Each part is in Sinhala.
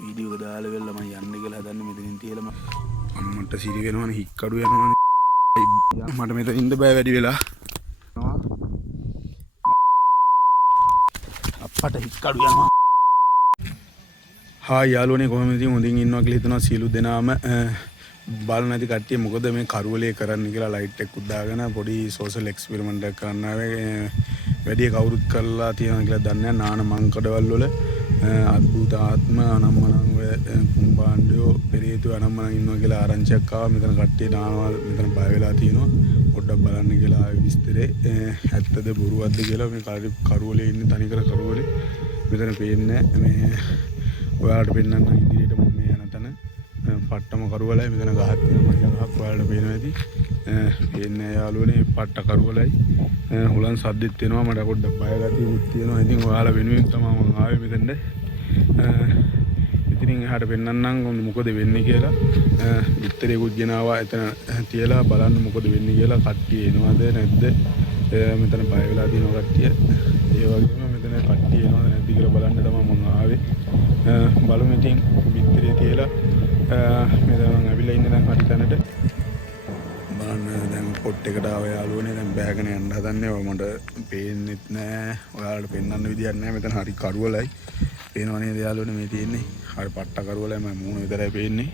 වීඩියෝ එක දාලා වෙලා මම යන්න කියලා හදන්නේ මෙතනින් තියලා අම්මන්ට සිරි වෙනවනේ හික්කඩු යනවනේ මට මෙතන ඉන්න බෑ වැඩි වෙලා අප්පට හික්කඩු යනවා හායි යාළුවනේ කොහොමද ඉතින් හොඳින් ඉන්නවා කියලා හිතනවා සියලු දෙනාම බල නැති කට්ටිය මොකද මේ කරුවලේ කරන්න කියලා ලයිට් එකක් උදාගෙන පොඩි සෝෂල් එක්ස්පෙරිමන්ට් එකක් කරන්න ආවේ වැඩි කවුරුත් කරලා තියෙනවා කියලා දන්නේ නැහැ නාන මංකඩවල වල අද්භූත ආත්ම අනම්මනම් ඔය කුම්බාණ්ඩයෝ පෙරේතු අනම්මනම් ඉන්නවා කියලා ආරංචියක් ආවා මෙතන කට්ටිය නානවා මෙතන බය වෙලා තියෙනවා පොඩ්ඩක් බලන්න කියලා ආවේ විස්තරේ ඇත්තද බොරුවක්ද කියලා මේ කරුවලේ ඉන්නේ තනිකර කරුවලේ මෙතන පේන්නේ මේ ඔයාලට පෙන්නන්න ඉදිරියට මම මේ යන තැන පට්ටම කරුවලයි මෙතන ගහක් තියෙනවා මම ගහක් ඔයාලට පේනවා ඇති පේන්නේ යාළුවනේ පට්ට කරුවලයි හුලන් සද්දෙත් එනවා මට පොඩ්ඩක් බය ගතියකුත් තියෙනවා ඉතින් ඔයාලා වෙනුවෙන් තමයි මම ආවේ මෙතෙන්ද ඉතින් එහාට පෙන්නන්නම් මොකද වෙන්නේ කියලා විතරේකුත් ගෙනාවා එතන තියලා බලන්න මොකද වෙන්නේ කියලා කට්ටිය එනවද නැද්ද මෙතන බය වෙලා තියෙනවා කට්ටිය ඒ වගේම මෙතන කට්ටිය එනවද නැද්ද කියලා බලන්න තමයි මම ආවේ බලමු ඉතින් විතරේ තියලා මෙතන මම ඇවිල්ලා ඉන්නේ දැන් හරි තැනට බලන්න දැන් පොට් එකට ආව යාළුවනේ දැන් බෑගෙන යන්න හදන්නේ මට පේන්නෙත් නෑ ඔයාලට පෙන්වන්න විදියක් නෑ මෙතන හරි කරුවලයි පේනව නේද යාළුවනේ මේ තියෙන්නේ හරි පට්ට කරුවලයි මම මූණ විතරයි පේන්නේ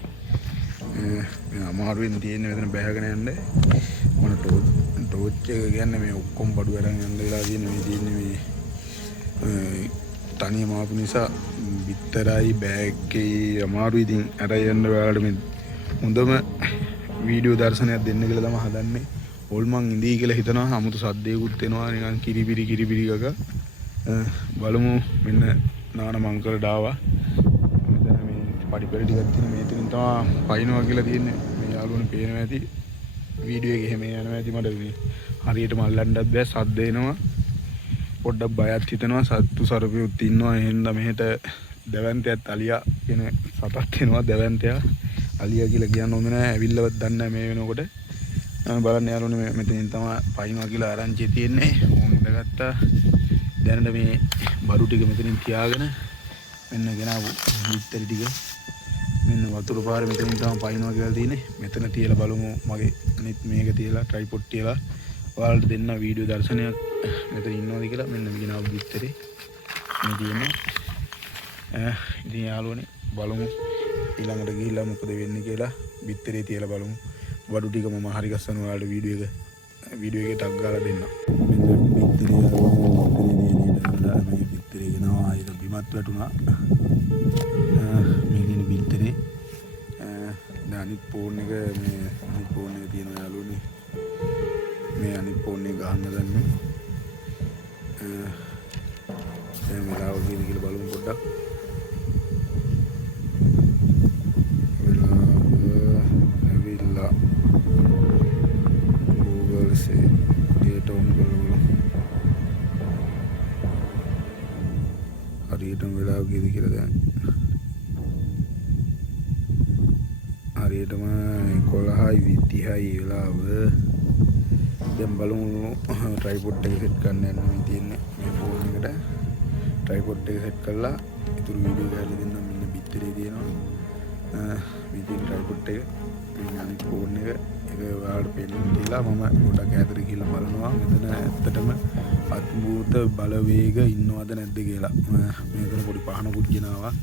මේ අමාරුවෙන් තියෙන්නේ මෙතන බෑගෙන යන්න මම ටෝච් එක කියන්නේ මේ ඔක්කොම බඩු අරන් යන්න වෙලා තියෙන්නේ මේ තියෙන්නේ මේ තනියම ආපු නිසා විතරයි බෑග් එකේ අමාරු ඉතින් අර යන්න ඔයාලට මේ හොඳම වීඩියෝ දර්ශනයක් දෙන්න කියලා තමයි හදන්නේ. ඕල්මන් ඉඳී කියලා හිතනවා 아무තු සද්දයකුත් එනවා නිකන් කිරිපිරි ගක. බලමු මෙන්න නාන මංකල ඩාවා. මෙතන මේ පඩිපෙළ ටිකක් තියෙන මේ තුලින් තමයි පයින්නවා කියලා තියෙන්නේ. මේ යාළුවනේ පේනවා ඇති. වීඩියෝ එකේ එහෙම යනවා ඇති මට හරියටම අල්ලන්නත් බෑ සද්ද එනවා. පොඩ්ඩක් බයත් හිතෙනවා සත්තු සර්පයොත් ඉන්නවා එහෙනම් මෙහෙට දැවැන්තයත් අලියා කියන සතක් එනවා දැවැන්තයා අලියා කියලා කියන්න ඕනේ නැහැ ඇවිල්ලවත් දන්නේ නැහැ මේ වෙනකොට බලන්න යාළුවනේ මෙතනින් තමයි පයින්නවා කියලා ආරංචිය තියෙන්නේ හොඳ ගත්තා දැනට මේ බඩු ටික මෙතනින් තියාගෙන මෙන්න ගෙනාවු විත්තර ටික මෙන්න වතුර පාර මෙතනින් තමයි පයින්නවා කියලා තියෙන්නේ මෙතන තියලා බලමු මගේ අනිත් මේක තියලා ට්‍රයිපොඩ් තියලා ඔයාලට දෙන්න වීඩියෝ දර්ශනයක් මෙතන ඉන්නවද කියලා මෙන්න ගෙනාවු විත්තරේ මේ තියෙන්නේ ඉතින් යාළුවනේ බලමු ඊළඟට ගිහිල්ලා මොකද වෙන්නේ කියලා විත්තරේ තියලා බලමු වඩු ටික මම හරි ගස්සන ඔයාලට වීඩියෝ එකේ ටග් ගාලා දෙන්න මෙන්න විත්තරේ මේ විත්තරේ ගෙනාවා ආයෙත් බිමත් වැටුණා මේ දින විත්තරේ දැන් අනිත් ෆෝන් එක මේ අනිත් ෆෝන් එක තියෙනවා යාළුවනේ මේ අනිත් ෆෝන් එක ගහන්න ගන්නේ දැන් වෙලාව කියලා බලමු පොඩ්ඩක් හරියටම වෙලාව කීයද කියලා දැන් හරියටම 11:20යි වෙලාව දැන් බලමු ට්‍රයිපොඩ් එක සෙට් කරන්න යන්න මේ තියෙන්නේ මේ ෆෝන් එකට ට්‍රයිපොඩ් එක සෙට් කරලා ඊටු වීඩියෝ ගාලා දෙන්න මෙන්න පිටරේ තියෙනවා විදිහට ට්‍රයිපොඩ් එක මේ අනිත් ෆෝන් එක ඔයාලට පෙන්නන්න තියලා මම පොඩක් ඈතට ගිහලා බලනවා මෙතන ඇත්තටම අద్භූත බලවේග ඉන්නවද නැද්ද කියලා මේකන පොඩි පහනකුත් ගෙනාවා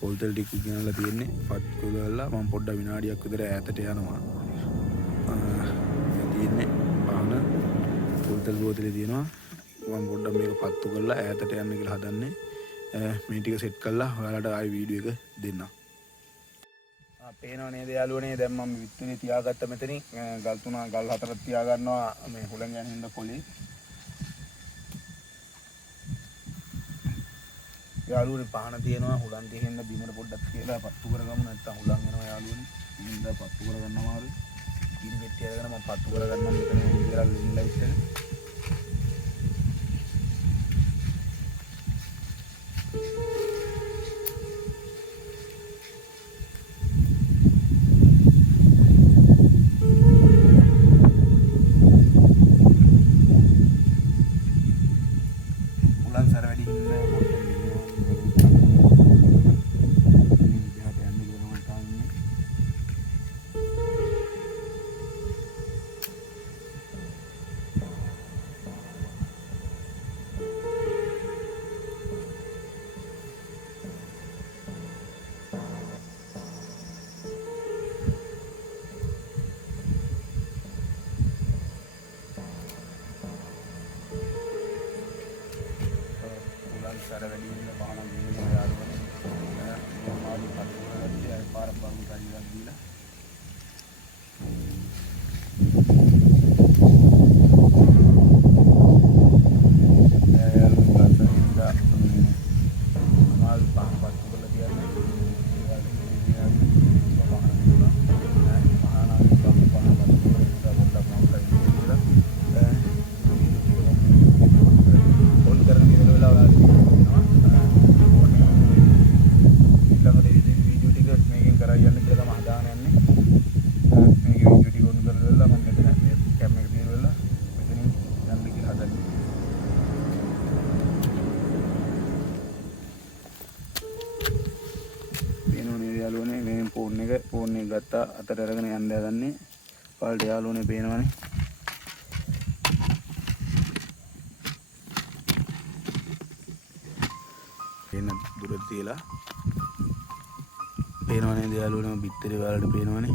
පොල්තල් ටිකක් ගෙනල්ලා තියෙන්නේ පත් කරලා මම පොඩ්ඩක් විනාඩියක් විතර ඈතට යනවා තියෙන්නේ පහන පොල්තල් බෝතලේ තියෙනවා මම පොඩ්ඩක් මේක පත්තු කරලා ඈතට යන්න කියලා හදන්නේ මේ ටික සෙට් කරලා ඔයාලට ආයි වීඩියෝ එක දෙන්නම් පේනව නේද යාළුවනේ දැන් මම විත්තරේ තියාගත්ත මෙතනින් ගල් 3 ගල් 4ක් තියා ගන්නවා මේ හුලං යන හින්දා පොලේ යාළුවනේ පහන තියෙනවා හුලං තියෙන බිමට පොඩ්ඩක් කියලා පත්තු කරගමු නැත්තම් හුලං එනවා යාළුවනේ ඉඳලා පත්තු කරගන්න අමාරුයි ඉන් ගෙට්ටි අරගෙන මම පත්තු කරගන්නම් මෙතන ඉඳලා ලින් ලයිට් එක අර වැඩි වෙන පහනක් දීලා යාළුවනේ මාළු පත්තු කරලා ඒ පාර බංගු කයියක් දීලා ෆෝන් එක ගත්තා අතට අරගෙන යන්න හදන්නේ ඔයාලට යාළුවනේ පේනවනේ එන්න දුර තියලා පේනවනේ යාළුවනේ බිත්තරේ ඔයාලට පේනවනේ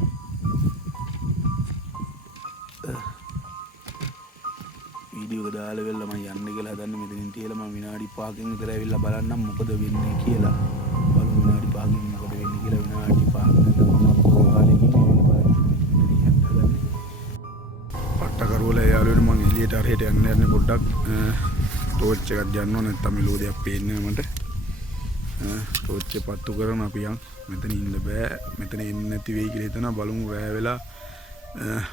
වීඩියෝ එක දාලා වෙලා මම යන්න කියලා හදන්නේ මෙතනින් තියලා මම විනාඩි 5කින් විතර ඇවිල්ලා බලන්නම් මොකද වෙන්නේ කියලා බලමු විනාඩි 5කින් මොකද වෙන්නේ කියලා විනාඩි 5ක් පට්ටකරුවල යාළුවනේ මම එළියට අරහෙට යන්න පොඩ්ඩක් ටෝච් එකක් ගන්න ඕන නැත්නම් මෙලෝදියක් පේන්නේ මට ටෝච් එක පත්තු කරන අපි යන් මෙතන ඉන්න බෑ මෙතන එන්නේ නැති වෙයි කියලා හිතනවා බලමු රෑ වෙලා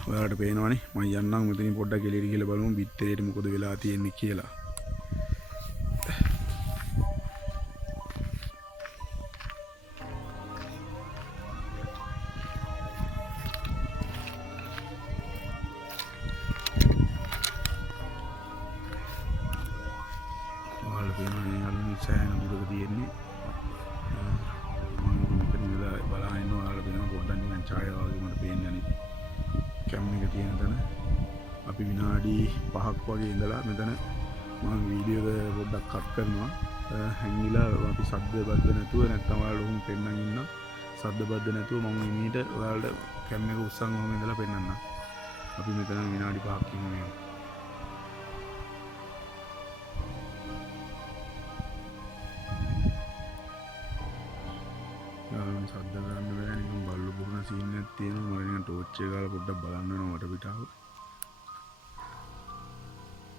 ඔයාලට පේනවනේ මම යන්නම් මෙතනින් පොඩ්ඩක් එළියට ගිහලා බලමු බිත්තරේට මොකද වෙලා තියෙන්නේ කියලා සෑහෙන දුරක තියෙන්නේ මම මෙතන ඉඳලා බලන ඉන්නවා ඔයාලා වෙන පොඩ්ඩක් නිකන් ඡායාව වගේ මට පේන්නේ අනිත් කැම් එක තියෙන තැන අපි විනාඩි 5ක් වගේ ඉඳලා මෙතන මම වීඩියෝ එක පොඩ්ඩක් කට් කරනවා හැංගිලා අපි සද්ද බද්ද නැතුව නැත්තම් ඔයාලා උන් පෙන්නන් ඉන්න සද්ද බද්ද නැතුව මම ඉමීට ඔයාලට කැම් එක උස්සන් මම ඉඳලා පෙන්නන්නම් අපි මෙතන විනාඩි 5ක් ඉන්නේ සද්ද කරන්න බෑ නිකන් බල්ලු පුරන සීන් එකක් තියෙනවා මම නිකන් ටෝච් එක ගාලා පොඩ්ඩක් බලන්න වෙනවා මට පිටාව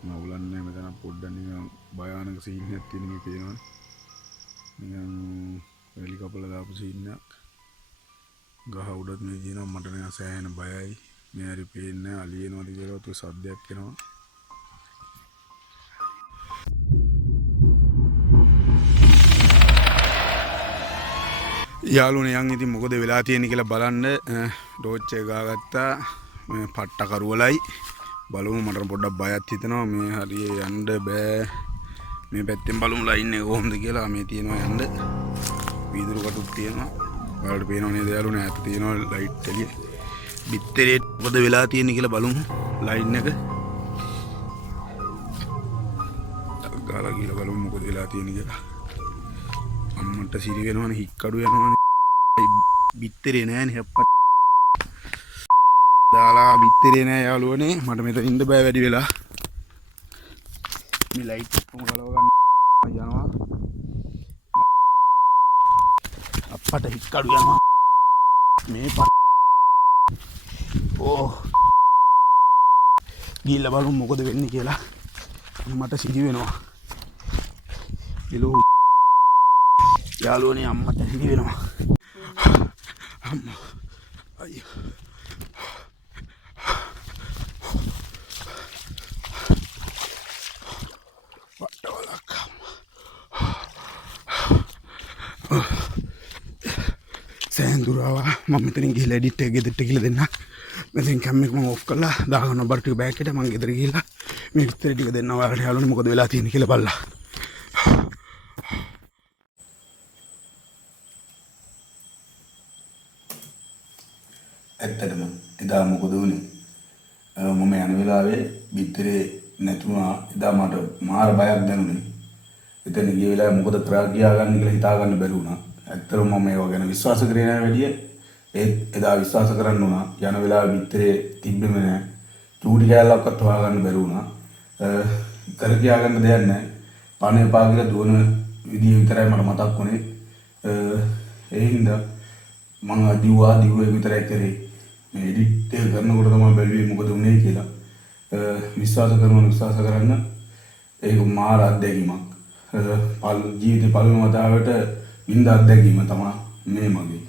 මම උලන්නේ මෙතන පොඩ්ඩක් නිකන් භයානක සීන් එකක් තියෙන මේ පේනවනේ නිකන් වෙලි කපලා දාපු සීන් එකක් ගහ උඩත් මේ දිනවා මට නිකන් සෑහෙන බයයි මේ හරි පේන්නේ අලියනවාද කියලා තු සද්දයක් එනවා යාළුවනේ යන් ඉතින් මොකද වෙලා තියෙන්නේ කියලා බලන්න ටෝච් එක ගාගත්තා මේ පට්ටකරුවලයි බලමු මට පොඩ්ඩක් බයත් හිතෙනවා මේ හරිය යන්න බෑ මේ පැත්තෙන් බලමු ලයින් එක කොහොමද කියලා මේ තියෙනවා යන්න වීදුරු කටුත් තියෙනවා ඔයාලට පේනව නේද යාළුවනේ ඈත තියෙනවා ලයිට් එළිය බිත්තරේ මොකද වෙලා තියෙන්නේ කියලා බලමු ලයින් එක ගාලා ගිහලා බලමු මොකද වෙලා තියෙන්නේ කියලා අම්මන්ට සිරි වෙනවනේ හික්කඩු යනවනේ බිත්තරේ නෑනේ අප්පා දාලා බිත්තරේ නෑ යාළුවනේ මට මෙතන ඉන්න බෑ වැඩි වෙලා මේ ලයිට් ඔක්කොම ගලව ගන්න යනවා අප්පට හික්කඩු යනවා මේ ඕ ගිහලා බලමු මොකද වෙන්නේ කියලා මට සිරි වෙනවා ඉලෝ යාළුවනේ අම්මට හිරි වෙනවා අම්මා අයියෝ වටවලක් සෑන්දුරාවා මම මෙතනින් ගිහලා එඩිට් එක ගෙදරට ගිහලා දෙන්න මෙතෙන් කැම් එක මම ඔෆ් කරලා දාගන්න බර් ටික බෑග් එකට මම ගෙදර ගිහලා මේ විතර ටික දෙන්න ඔයාලට යාළුවනේ මොකද වෙලා තියෙන්නේ කියලා බලලා ඇත්තටම එදා මොකද වුනේ මම යන වෙලාවේ බිත්තරේ නැතුණා එදා මට මාර බයක් දැනුනේ එතන ගිය වෙලාවේ මොකද කරා ගියා ගන්න කියලා හිතා ගන්න බැරි වුණා ඇත්තටම මම ඒව ගැන විශ්වාස කරේ නැහැ වැඩිය ඒත් එදා විශ්වාස කරන්න උනා යන වෙලාවේ බිත්තරේ තිබ්බෙම නැහැ චූටි කෑල්ලක්වත් හොයා ගන්න බැරි වුණා කර කියා ගන්න දෙයක් නැහැ පණ එපා කියලා දුවන විදිය විතරයි මට මතක් වුණේ. ඒ හින්දා මම දිව්ව එක විතරයි කරේ. මේ එඩිට් එක කරනකොට තමයි බැලුවේ මොකද වුනේ කියලා. විශ්වාස කරන්න ඒක මාර අත්දැකීමක්. ජීවිතේ පළවෙනි වතාවට විඳ අත්දැකීම තමයි මේ මගේ.